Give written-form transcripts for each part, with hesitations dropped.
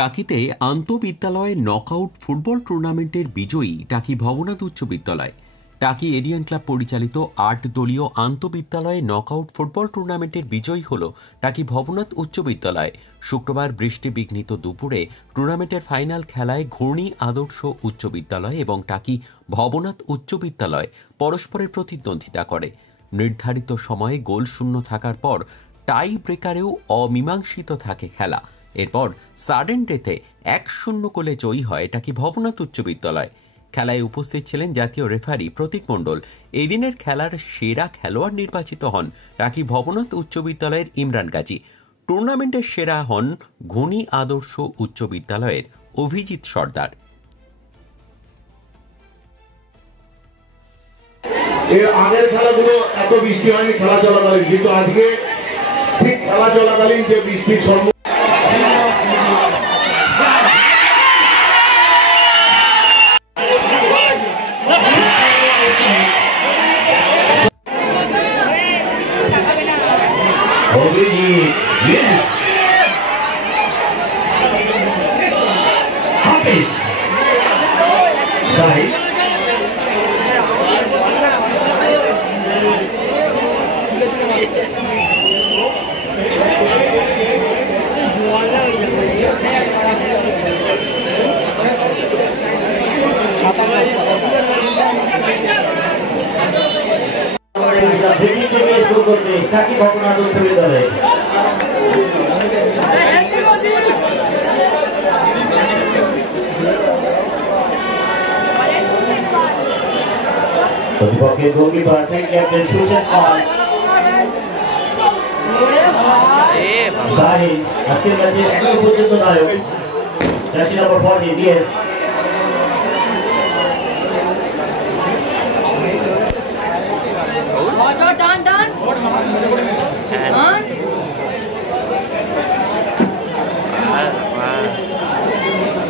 টাকিতে আন্তঃবিদ্যালয় knockout football টুর্নামেন্টের বিজয়ী টাকি ভবনাথ উচ্চ বিদ্যালয়। টাকি এরিয়ান ক্লাব পরিচালিত ৮ দলীয় আন্তঃবিদ্যালয় নকআউট ফুটবল টুর্নামেন্টের বিজয়ী হল টাকি ভবনাথ উচ্চ বিদ্যালয়। শুক্রবার বৃষ্টি বিঘ্নিত দুপুরে টুর্নামেন্টের ফাইনাল খেলায় ঘূর্ণি আদর্শ উচ্চ বিদ্যালয় এবং টাকি ভবনাথ উচ্চ বিদ্যালয় পরস্পরের প্রতিদ্বন্দ্বিতা করে। নির্ধারিত সময়ে গোল শূন্য থাকার পর টাই ব্রেকারেও অমীমাংসিত থাকে খেলা। এরপর সাডেন ডেথে ১-০ গোলে জয়ী হয় টাকি ভবনাথ উচ্চ বিদ্যালয়। খেলায় উপস্থিত ছিলেন জাতীয় রেফারি প্রতীক মণ্ডল। এই দিনের খেলার সেরা খেলোয়াড় নির্বাচিত হন টাকি ভবনাথ উচ্চ বিদ্যালয়ের ইমরান গাজী। টুর্নামেন্টের সেরা হন ঘূর্ণি আদর্শ উচ্চ বিদ্যালয়ের অভিজিৎ সর্দার। এর আগের খেলাগুলো এত বৃষ্টি হয়নি খেলা চলাকালীন, কিন্তু আজকে ঠিক খেলা চলাকালীন যে বৃষ্টির সম্মুখীন টাকি ভবনাথ উচ্চ বিদ্যালয় প্রতিপক্ষের গোলকিপার ক্যাপ্টেন সুশান পাল জাহিদ আজকের ম্যাচে এখনো পর্যন্ত নায়ক। জার্সি নম্বর 40 ডিএস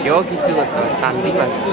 কেউ কিছু করতে কান্দি পাচ্ছে।